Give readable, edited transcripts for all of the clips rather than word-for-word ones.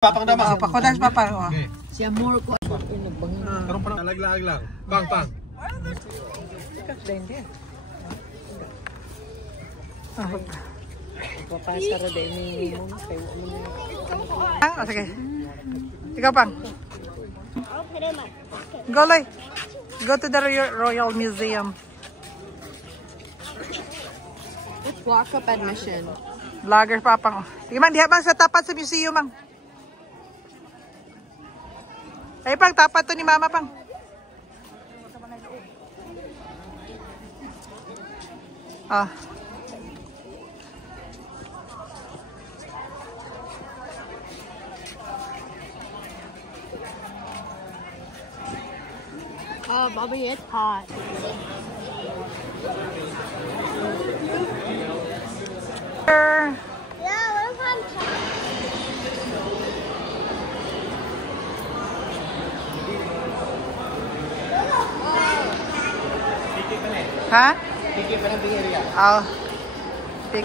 Papang damang. Pakodas papa. Okay. Siya more ko. Karong parang alag lang. Pang. Papasara din ni mo kay mo. Oh, sige. Ikaw pang. Go Loy. Go to the Royal Museum. It's walk-up admission. Vlogger papang. Sige man, diha bang sa tapat sa museum mang. Ay pang, tapat to ni mama pang. Ah. Oh, Bobby, it's hot. Yeah, what if I'm Ha? Oh. Tik.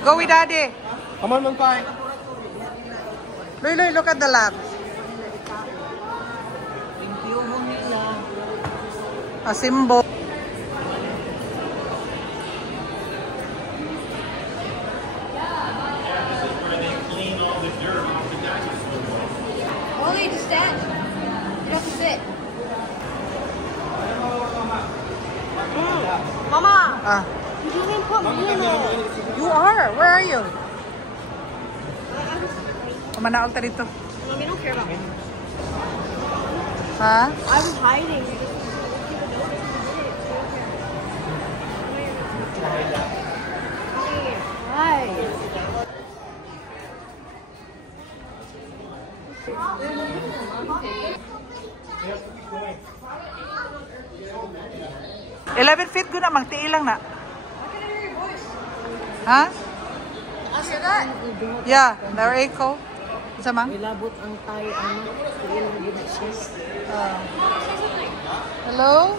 Go with daddy. Come on, Pai. Loy, look at the lab. A symbol. Only to stand. You don't have to sit. Mama, Ah. you didn't even put me in there. You are. Where are you? Kumanaol ta dito. Mom, you don't care about me. Ha? I was hiding. Hi. 11 feet ko na, magtiil lang na. Ha? After that? Yeah, there echo. Isa mang? Ilabot ang tayo ano, ilang ginachis. Hello?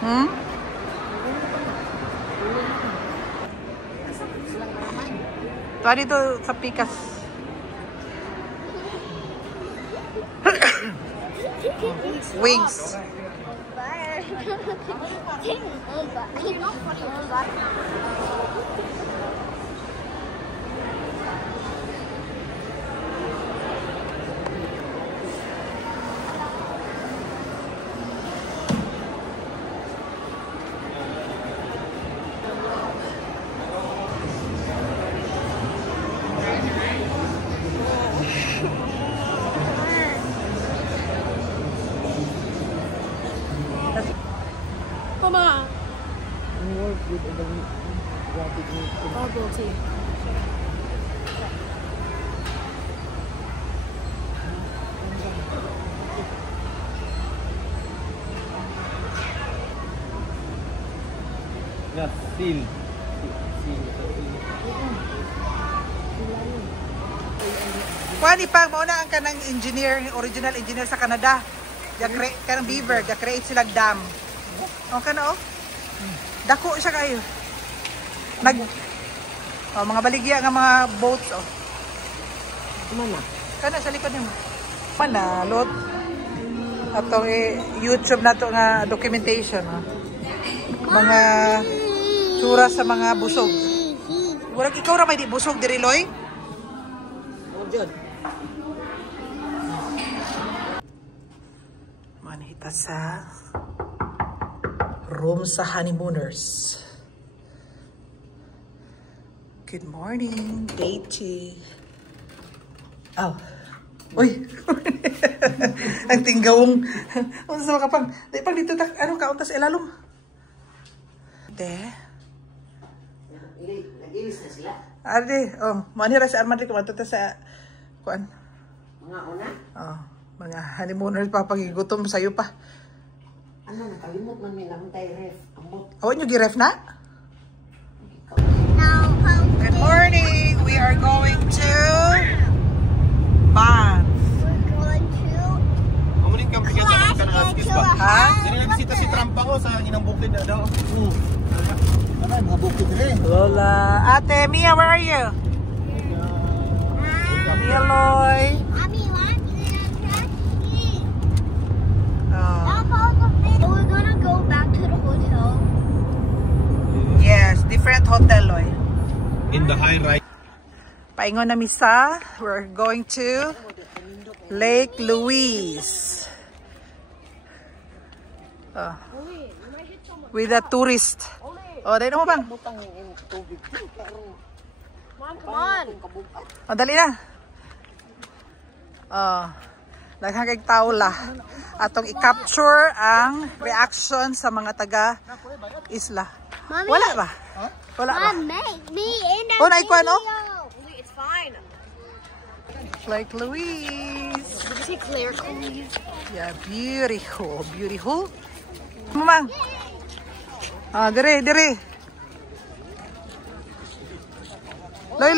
Hmm? Tuwa dito sa Pikas. Wings. Mama. More good than rabbit meat. Bubble tea. Yeah, seal. Kuwani pa, mauna ang kanang engineer, original engineer sa Canada. Kanang beaver, ga-create sila dam. O ka na, oh. Dako siya kayo. Mga baligya nga mga boats, oh. Mana? Kana sa likod niyo. Manalot. Atong YouTube na to nga documentation, oh. Mga tsura sa mga busog. Murag ikaw ra may di busog diri, Loy? Oh, John. Manita sa room sa honeymooners. Good morning, day 2. Oh. Uy. Ang tinggawong. Ano sa mga pang. Di pang dito tak ano kaunta sa ilalom. De. Nag-ilis na sila. Ade, manira sa Armando kumatuta sa kuan. Mga una? Mga honeymooners papagigutom sayo pa. Ano, nakalimot man may lang tayo ref. Ambot. Oh, nyo giref na? Now, Good morning! We are going to Banff. we're going to Amunin kang bigyan sa mga kanaskis ba? Ha? Dili na bisita si Trump ako sa inang bukid na daw. Ano, mga bukid rin. Lola. Ate, Mia, where are you? Mia Loy. Mommy, want to Oh. we're gonna go back to the hotel. Yes, different hotel, Loy. In the high rise. Paingon na misa. We're going to Lake Louise. With a tourist. Oh, dahil mo bang? Butang yung tubig. Pero, Mom, come on. Oh, dali na. Oh, daghang kay tawla. Atong i-capture ang reaction sa mga taga-isla. Mommy. Wala ba? Wala ba? Mom, make me in the Oh, naikuha, no? video. It's fine. Lake Louise. Did you say clear, please? Yeah, beautiful. Beautiful. Mamang. Ah, dire, dire. Loy.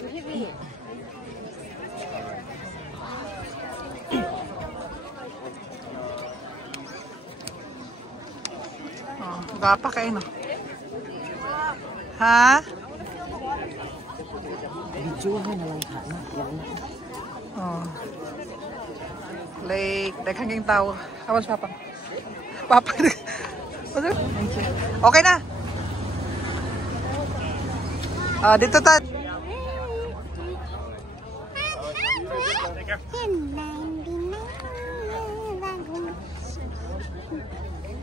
Oh, gapa kayo, no? Ha? videohan na lang ka na. Yan na. Oh. Lake, daghang kang tao. Awas papa. Papa. Thank you. Okay na. Ah, dito ta.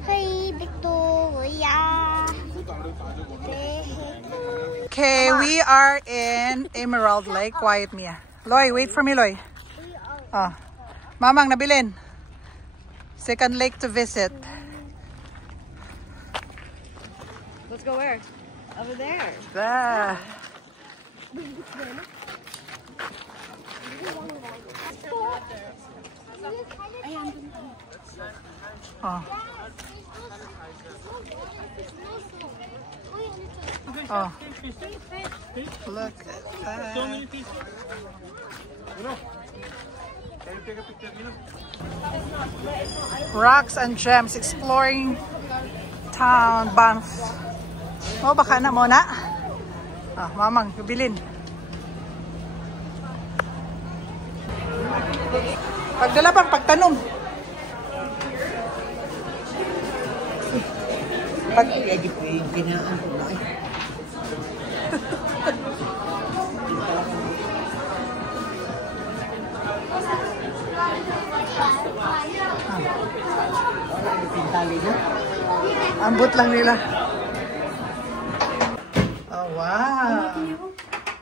Hey, Victoria. Okay, we are in Emerald Lake. Quiet, Mia. Loy, wait for me, Loy. Ah, Mamang, nabilin. Second lake to visit. Let's go where? Over there. Ah. Oh. Oh. Look at that. Rocks and gems, exploring town, Banff. Oh, baka na mo na. Ah, mamang, bilin. Pagdala pang pagtanom. Pag i-edit ko yung kinaan ko na eh. Pintali na. Ambot lang nila. Oh, wow.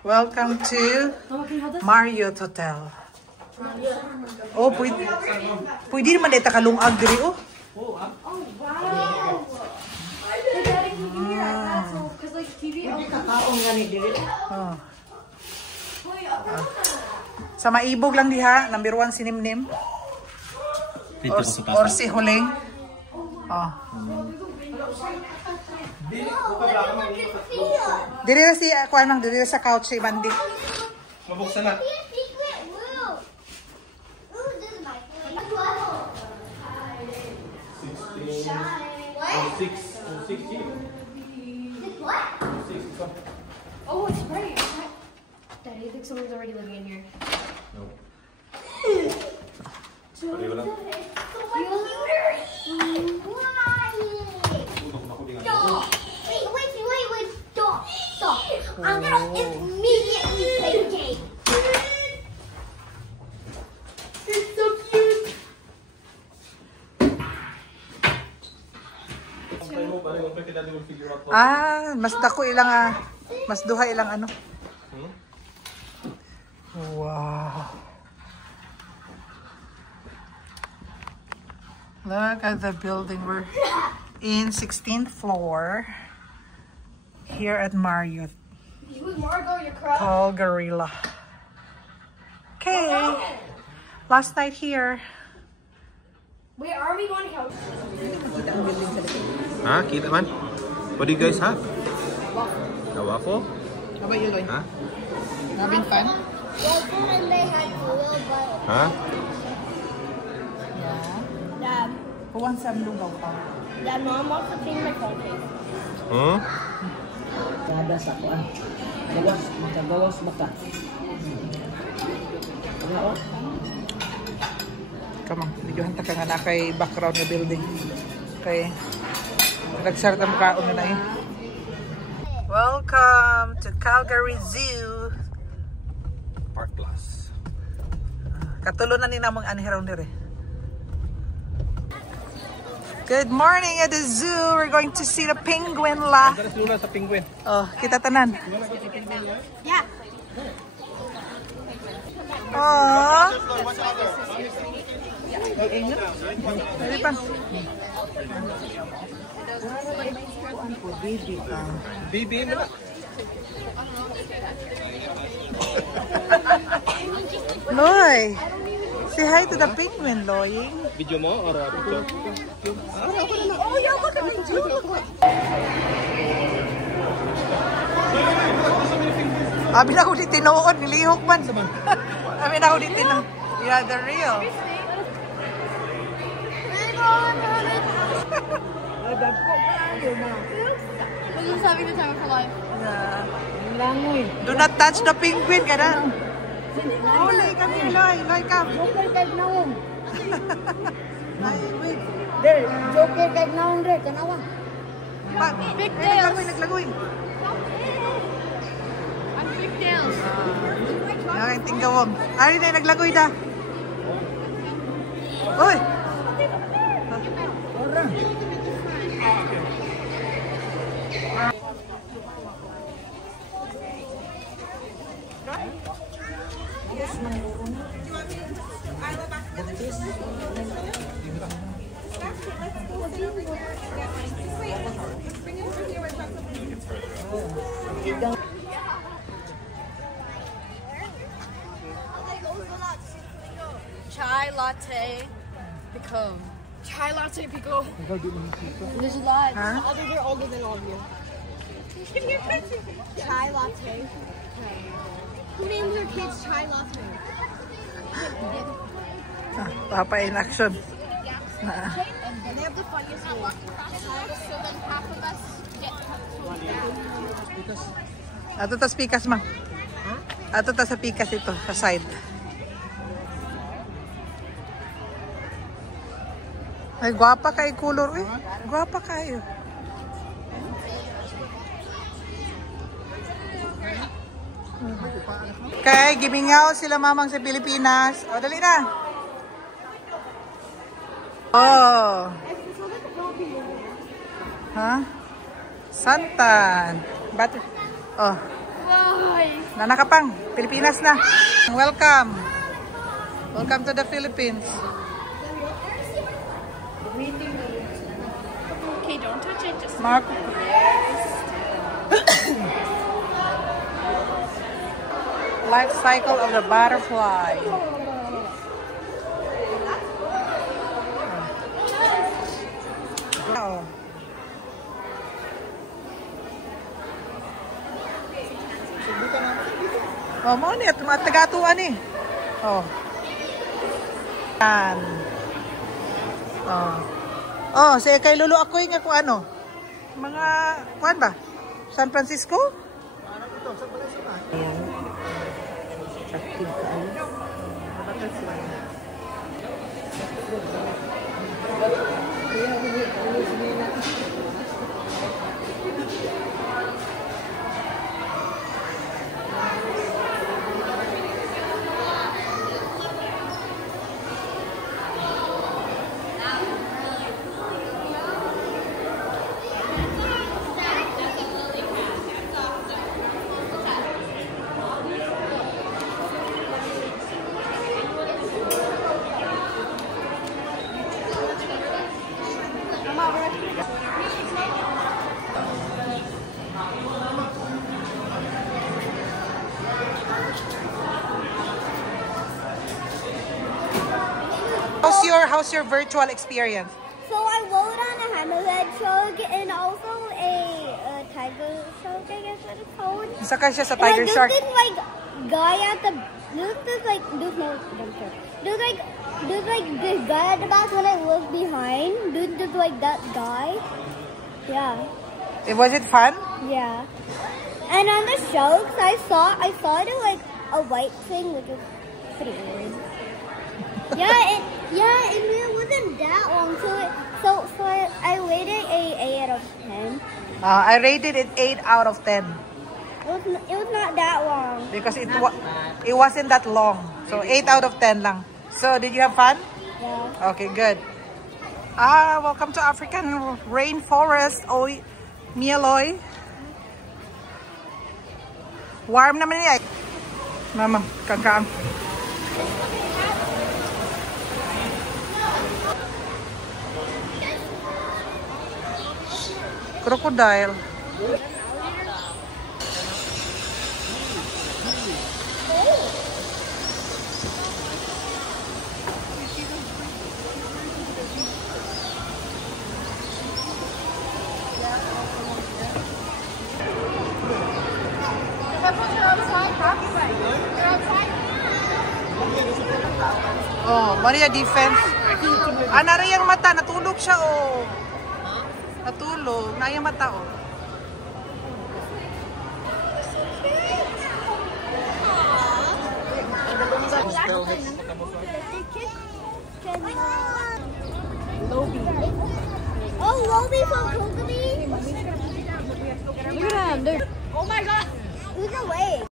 Welcome to Marriott Hotel. Oh, pwede naman dito kalungag diri, oh. Kakaong nga ni Dili. Oh. Sa maibog lang diha, number 1 si Nimnim. Or si Huling. Oh. Diri na si kuan lang diri sa couch si Bandi. Mabuksan na. Secret room. Ooh, this is my Oh, it's right. Daddy, you think someone's already living in here? No. Wait. Stop. I'm gonna immediately play the game. It's so cute. Ah, mas dako ilang mas duha ilang ano. Wow. Look at the building. We're in 16th floor here at Marriott. Who's Margot, your crush? Called Gorilla. Okay. Last night here. Wait, are we going to help? Kita ang building sa likod. Ha? Kita man? What do you guys have? A waffle? How about you, Lloyd? Ha? Having fun? Ha? Yeah. Dad, Who wants some lugaw pa? Dad, Mom wants to clean my phone case. Hmm? Nada sa kuan. Gawas, magagawas ba ka? Ano o? Come on, videohan ta ka nga na kay background ng building. Okay. Nagsarta mo kaon na eh. Welcome to Calgary Zoo. Park Plus. Katulo na ni namang anhiraw dire. Good morning at the zoo. We're going to see the penguin la. Daras muna sa penguin. Oh, kita tanan. Yeah. Oh. Dali pa. Bibi mo na. Loy. Say hi to the penguin, Loy. Video mo or picture? Abi na ako di tinuod, nilihok man. Abi na ako di tinuod. Yeah, the real. We're just having the time of our life. Yeah. Do not touch the penguin, kada. Oh, Loy, come here, Loy. Loy, come. Joker kag naong. Ay, wait. Der, joker kag naong der, kanawa. Big Ay, tails. naglagoy. I'm pigtails. Ay, tinggawong. Ari na, naglagoy da. Uy! Chai latte pico. Chai latte pico. There's a lot. Huh? I'll be here older than all of you. Chai latte. Who names their kids chai latte? Ah, Papa in action. And they have the funniest name. So then half of us get Ato tas pikas, ma. Ato tas sa pikas ito, sa side. Ay, gwapa kay color eh. Gwapa kayo. Okay, gimingaw sila mamang sa Pilipinas. O, dali na. Oh. Ha? Santan. Butter. Oh. Nanakapang. Pilipinas na. Welcome. Welcome to the Philippines. Okay, don't touch it. Just Mark. Life cycle of the butterfly. Oh. Oh, mo ni at matagatuan ni. Oh. Yan. Oh. Oh, say kay Lolo ako nga kung ano. Mga kuan ba? San Francisco? Active ka ano? how's your virtual experience? So I rode on a hammerhead shark and also a tiger shark, I guess what it's called. Sakay siya sa tiger shark. There's like guy at the there's like this guy at the back when I was behind. There's like that guy. Yeah. Was it fun? Yeah. And on the sharks, I saw it like a white thing, which is pretty weird. Yeah, it wasn't that long, so I rated a 8 out of 10. I rated it 8 out of 10 It was not that long. because it wasn't that long. So 8 out of 10 lang. So did you have fun? Yeah. Okay, good. Welcome to African rainforest. Oy, Mieloy. Warm naman niya. Mama, kangkang. Crocodile. Oh, Maria defense. Nara yung mata, natulog siya oh. Natulog, na yung mata oh. Oh, Lobi from Kokumi. Look at him, dude. Oh my god. Who's awake?